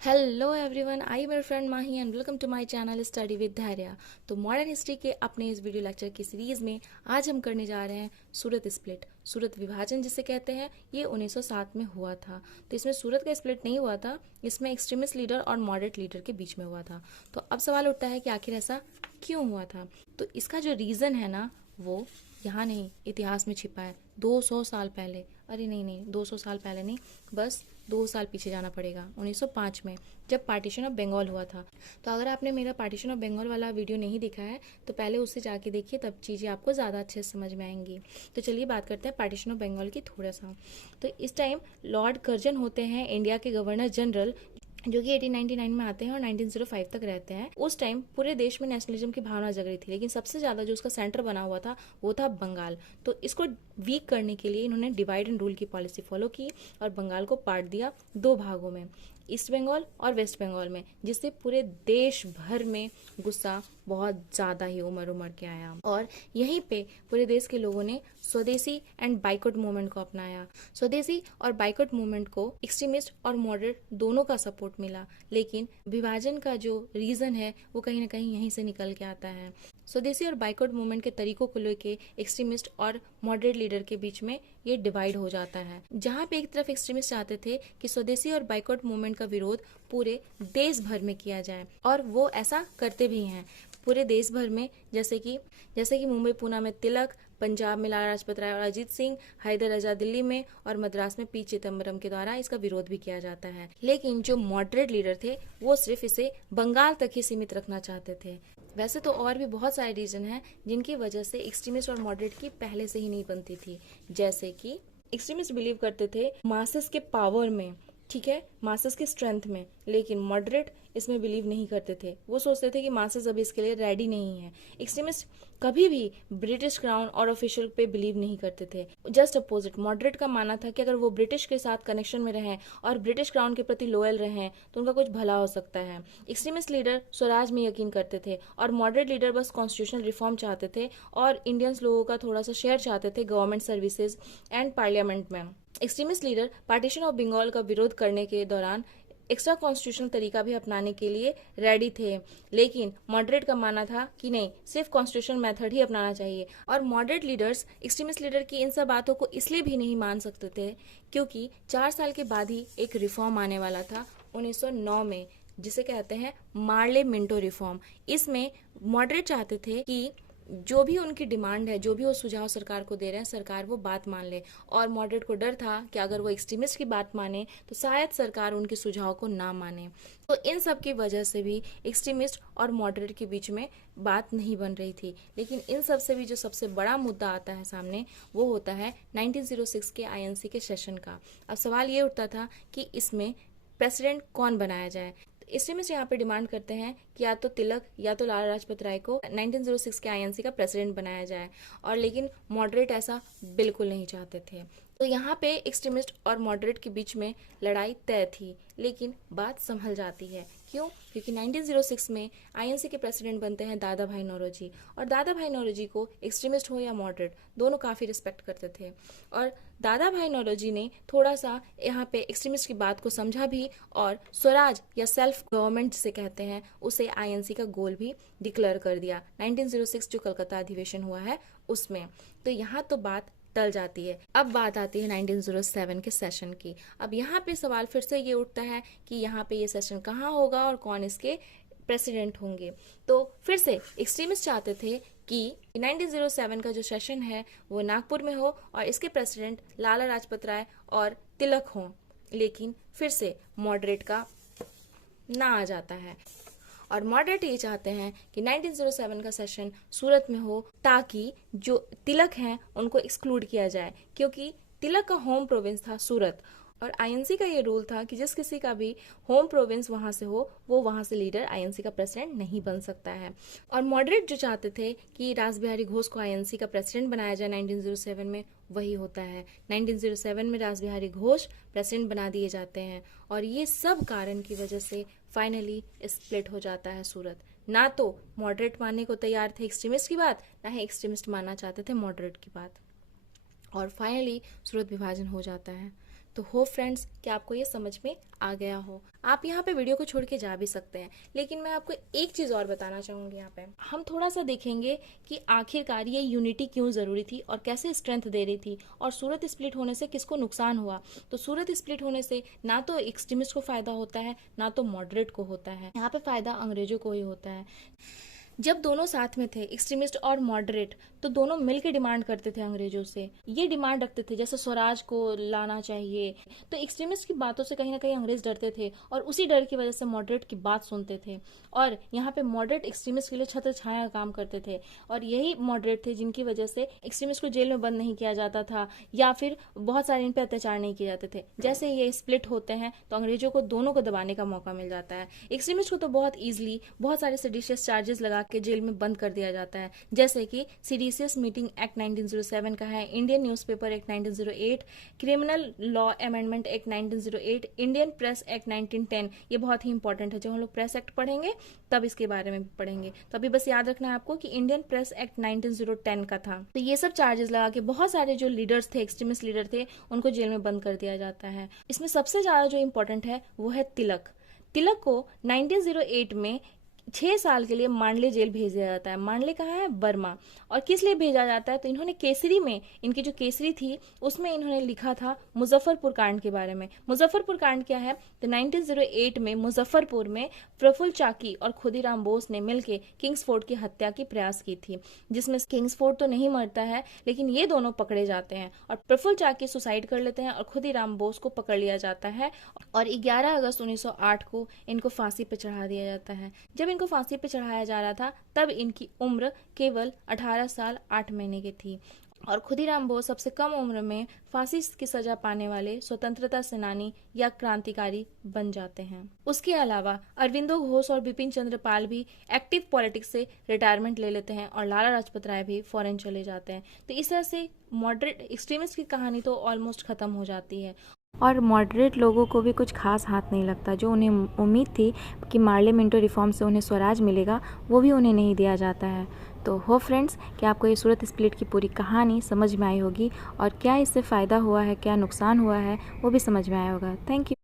Hello everyone, I मेरे friend Mahi and welcome to my channel study with Dhairya. तो modern history के अपने इस वीडियो लेक्चर की सीरीज में आज हम करने जा रहे हैं सूरत स्प्लिट, सूरत विभाजन जिसे कहते हैं। ये 1907 में हुआ था। तो इसमें सूरत का स्प्लिट नहीं हुआ था, इसमें एक्सट्रीमिस्ट लीडर और मॉडरेट लीडर के बीच में हुआ था। तो अब सवाल उठता है कि आखिर ऐसा क्यों हुआ था। तो इसका जो रीज़न है ना, वो यहाँ नहीं, इतिहास में छिपा है 200 साल पहले। अरे नहीं, 200 साल पहले नहीं, बस 2 साल पीछे जाना पड़ेगा। 1905 में जब पार्टीशन ऑफ बंगाल हुआ था। तो अगर आपने मेरा पार्टीशन ऑफ बंगाल वाला वीडियो नहीं देखा है तो पहले उससे जाके देखिए, तब चीज़ें आपको ज़्यादा अच्छे से समझ में आएंगी। तो चलिए बात करते हैं पार्टीशन ऑफ बंगाल की थोड़ा सा। तो इस टाइम लॉर्ड कर्जन होते हैं इंडिया के गवर्नर जनरल, जो कि 1899 में आते हैं और 1905 तक रहते हैं। उस टाइम पूरे देश में नेशनलिज्म की भावना जग रही थी, लेकिन सबसे ज्यादा जो उसका सेंटर बना हुआ था वो था बंगाल। तो इसको वीक करने के लिए इन्होंने डिवाइड एंड रूल की पॉलिसी फॉलो की और बंगाल को बांट दिया 2 भागों में, ईस्ट बंगाल और वेस्ट बंगाल में, जिससे पूरे देश भर में गुस्सा बहुत ज़्यादा ही उमड़ के आया। और यहीं पे पूरे देश के लोगों ने स्वदेशी एंड बाइकआउट मूवमेंट को अपनाया। स्वदेशी और बाइकआउट मूवमेंट को एक्सट्रीमिस्ट और मॉडरेट दोनों का सपोर्ट मिला, लेकिन विभाजन का जो रीज़न है वो कहीं ना कहीं यहीं से निकल के आता है। स्वदेशी और बाइकआउट मूवमेंट के तरीकों को लेके एक्सट्रीमिस्ट और मॉडरेट लीडर के बीच में ये डिवाइड हो जाता है। जहाँ पे एक तरफ एक्सट्रीमिस्ट चाहते थे कि स्वदेशी और बाइकआउट मूवमेंट का विरोध पूरे देश भर में किया जाए, और वो ऐसा करते भी हैं पूरे देश भर में। जैसे कि मुंबई पूना में तिलक, पंजाब में लाला लाजपत राय और अजीत सिंह, हैदर राजा दिल्ली में, और मद्रास में पी चिदम्बरम के द्वारा इसका विरोध भी किया जाता है। लेकिन जो मॉडरेट लीडर थे वो सिर्फ इसे बंगाल तक ही सीमित रखना चाहते थे। वैसे तो और भी बहुत सारे रीजन हैं जिनकी वजह से एक्सट्रीमिस्ट और मॉडरेट की पहले से ही नहीं बनती थी। जैसे कि एक्सट्रीमिस्ट बिलीव करते थे मासेस के पावर में, ठीक है, मासेस की स्ट्रेंथ में, लेकिन मॉडरेट इसमें बिलीव नहीं करते थे। वो सोचते थे कि मासेस अभी इसके लिए रेडी नहीं है। एक्सट्रीमिस्ट कभी भी ब्रिटिश क्राउन और ऑफिशियल पे बिलीव नहीं करते थे। जस्ट अपोजिट, मॉडरेट का मानना था कि अगर वो ब्रिटिश के साथ कनेक्शन में रहें और ब्रिटिश क्राउन के प्रति लॉयल रहें तो उनका कुछ भला हो सकता है। एक्सट्रीमिस्ट लीडर स्वराज में यकीन करते थे और मॉडरेट लीडर बस कॉन्स्टिट्यूशनल रिफॉर्म चाहते थे और इंडियंस लोगों का थोड़ा सा शेयर चाहते थे गवर्नमेंट सर्विसेज एंड पार्लियामेंट में। Extremist leader partition of Bengal का विरोध करने के दौरान एक्स्ट्रा कॉन्स्टिट्यूशनल तरीका भी अपनाने के लिए रेडी थे, लेकिन मॉडरेट का मानना था कि नहीं, सिर्फ कॉन्स्टिट्यूशनल मेथड ही अपनाना चाहिए। और मॉडरेट लीडर्स एक्सट्रीमिस्ट लीडर की इन सब बातों को इसलिए भी नहीं मान सकते थे क्योंकि 4 साल के बाद ही एक रिफॉर्म आने वाला था 1909 में, जिसे कहते हैं मार्ले मिंटो रिफॉर्म। इसमें मॉडरेट चाहते थे कि जो भी उनकी डिमांड है, जो भी वो सुझाव सरकार को दे रहे हैं, सरकार वो बात मान ले। और मॉडरेट को डर था कि अगर वो एक्सट्रीमिस्ट की बात माने तो शायद सरकार उनके सुझाव को ना माने। तो इन सब की वजह से भी एक्सट्रीमिस्ट और मॉडरेट के बीच में बात नहीं बन रही थी। लेकिन इन सब से भी जो सबसे बड़ा मुद्दा आता है सामने, वो होता है 1906 के आईएनसी के सेशन का। अब सवाल ये उठता था कि इसमें प्रेसिडेंट कौन बनाया जाए। एक्सट्रीमिस्ट यहाँ पे डिमांड करते हैं कि या तो तिलक या तो लाला लाजपत राय को 1906 के आईएनसी का प्रेसिडेंट बनाया जाए, और लेकिन मॉडरेट ऐसा बिल्कुल नहीं चाहते थे। तो यहाँ पे एक्सट्रीमिस्ट और मॉडरेट के बीच में लड़ाई तय थी, लेकिन बात संभल जाती है। क्यों? क्योंकि 1906 में आईएनसी के प्रेसिडेंट बनते हैं दादा भाई नौरोजी, और दादा भाई नौरोजी को एक्सट्रीमिस्ट हो या मॉडरेट दोनों काफ़ी रिस्पेक्ट करते थे। और दादा भाई नौरोजी ने थोड़ा सा यहाँ पे एक्सट्रीमिस्ट की बात को समझा भी, और स्वराज या सेल्फ गवर्नमेंट जिसे कहते हैं उसे आईएनसी का गोल भी डिक्लेयर कर दिया 1906 जो कलकत्ता अधिवेशन हुआ है उसमें। तो यहाँ तो बात टल जाती है। अब बात आती है 1907 के सेशन की। अब यहाँ पे सवाल फिर से ये उठता है कि यहाँ पे ये सेशन कहाँ होगा और कौन इसके प्रेसिडेंट होंगे। तो फिर से एक्सट्रीमिस्ट चाहते थे कि 1907 का जो सेशन है वो नागपुर में हो और इसके प्रेसिडेंट लाला लाजपत राय और तिलक हों, लेकिन फिर से मॉडरेट का ना आ जाता है। और मॉडरेट ये चाहते हैं कि 1907 का सेशन सूरत में हो ताकि जो तिलक हैं उनको एक्सक्लूड किया जाए, क्योंकि तिलक का होम प्रोविंस था सूरत, और आईएनसी का ये रूल था कि जिस किसी का भी होम प्रोविंस वहां से हो वो वहां से लीडर आईएनसी का प्रेसिडेंट नहीं बन सकता है। और मॉडरेट जो चाहते थे कि रासबिहारी घोष को आईएनसी का प्रेसिडेंट बनाया जाए 1907 में, वही होता है। 1907 में रासबिहारी घोष प्रेसिडेंट बना दिए जाते हैं, और ये सब कारण की वजह से फाइनली स्प्लिट हो जाता है सूरत। ना तो मॉडरेट मानने को तैयार थे एक्सट्रीमिस्ट की बात, ना ही एक्सट्रीमिस्ट मानना चाहते थे मॉडरेट की बात, और फाइनली सूरत विभाजन हो जाता है। तो होप फ्रेंड्स कि आपको ये समझ में आ गया हो। आप यहाँ पे वीडियो को छोड़ के जा भी सकते हैं, लेकिन मैं आपको एक चीज़ और बताना चाहूँगी। यहाँ पे हम थोड़ा सा देखेंगे कि आखिरकार ये यूनिटी क्यों ज़रूरी थी और कैसे स्ट्रेंथ दे रही थी, और सूरत स्प्लिट होने से किसको नुकसान हुआ। तो सूरत स्प्लिट होने से ना तो एक्सट्रीमिस्ट को फ़ायदा होता है, ना तो मॉडरेट को होता है। यहाँ पे फ़ायदा अंग्रेजों को ही होता है। जब दोनों साथ में थे, एक्सट्रीमिस्ट और मॉडरेट, तो दोनों मिलकर डिमांड करते थे अंग्रेजों से। ये डिमांड रखते थे जैसे स्वराज को लाना चाहिए। तो एक्सट्रीमिस्ट की बातों से कहीं ना कहीं अंग्रेज डरते थे, और उसी डर की वजह से मॉडरेट की बात सुनते थे। और यहाँ पे मॉडरेट एक्सट्रीमिस्ट के लिए छत्र छाया काम करते थे, और यही मॉडरेट थे जिनकी वजह से एक्सट्रीमिस्ट को जेल में बंद नहीं किया जाता था, या फिर बहुत सारे इन पर अत्याचार नहीं किए जाते थे। जैसे ये स्प्लिट होते हैं तो अंग्रेजों को दोनों को दबाने का मौका मिल जाता है। एक्सट्रीमिस्ट को तो बहुत ईजिली बहुत सारे सेडिशियस चार्जेस लगा के जेल में बंद कर दिया जाता है, जैसे कि सीडीसीएस मीटिंग एक्ट 1907 का है, Indian newspaper act 1908, criminal law amendment act 1908, Indian press act 1910। ये बहुत ही इंपॉर्टेंट है, जब हम लोग प्रेस एक्ट पढ़ेंगे तब इसके बारे में भी पढ़ेंगे। तो अभी बस याद रखना है आपको कि इंडियन प्रेस एक्ट 1910 का था। तो ये सब चार्जेस लगा के बहुत सारे जो लीडर्स थे, एक्सट्रीमिस्ट लीडर थे, उनको जेल में बंद कर दिया जाता है। इसमें सबसे ज्यादा जो इंपॉर्टेंट है वो है तिलक। तिलक को 1908 में 6 साल के लिए मांडले जेल भेज दिया जाता है। मांडले कहाँ है? बर्मा। और किस लिए भेजा जाता है? तो इन्होंने केसरी में, इनकी जो केसरी थी उसमें इन्होंने लिखा था मुजफ्फरपुर कांड के बारे में। मुजफ्फरपुर कांड क्या है? तो 1908 में मुजफ्फरपुर में प्रफुल्ल चाकी और खुदीराम बोस ने मिलकर किंग्सफोर्ड की हत्या की प्रयास की थी, जिसमें किंग्सफोर्ड तो नहीं मरता है, लेकिन ये दोनों पकड़े जाते हैं, और प्रफुल्ल चाकी सुसाइड कर लेते हैं और खुदीराम बोस को पकड़ लिया जाता है, और 11 अगस्त 1908 को इनको फांसी पर चढ़ा दिया जाता है। जब इनको फांसी पर चढ़ाया जा रहा था तब इनकी उम्र केवल 18 साल 8 महीने की थी, और खुदीराम बोस सबसे कम उम्र में फांसी की सजा पाने वाले स्वतंत्रता सेनानी या क्रांतिकारी बन जाते हैं। उसके अलावा अरविंदो घोष और बिपिन चंद्र पाल भी एक्टिव पॉलिटिक्स से रिटायरमेंट ले लेते हैं, और लाला लाजपत राय भी फॉरेन चले जाते हैं। तो इस तरह से मॉडरेट एक्सट्रीमिस्ट की कहानी तो ऑलमोस्ट खत्म हो जाती है, और मॉडरेट लोगों को भी कुछ खास हाथ नहीं लगता। जो उन्हें उम्मीद थी कि मार्ले मिंटो रिफॉर्म से उन्हें स्वराज मिलेगा, वो भी उन्हें नहीं दिया जाता है। तो हो फ्रेंड्स कि आपको ये सूरत स्प्लिट की पूरी कहानी समझ में आई होगी, और क्या इससे फ़ायदा हुआ है, क्या नुकसान हुआ है, वो भी समझ में आया होगा। Thank you.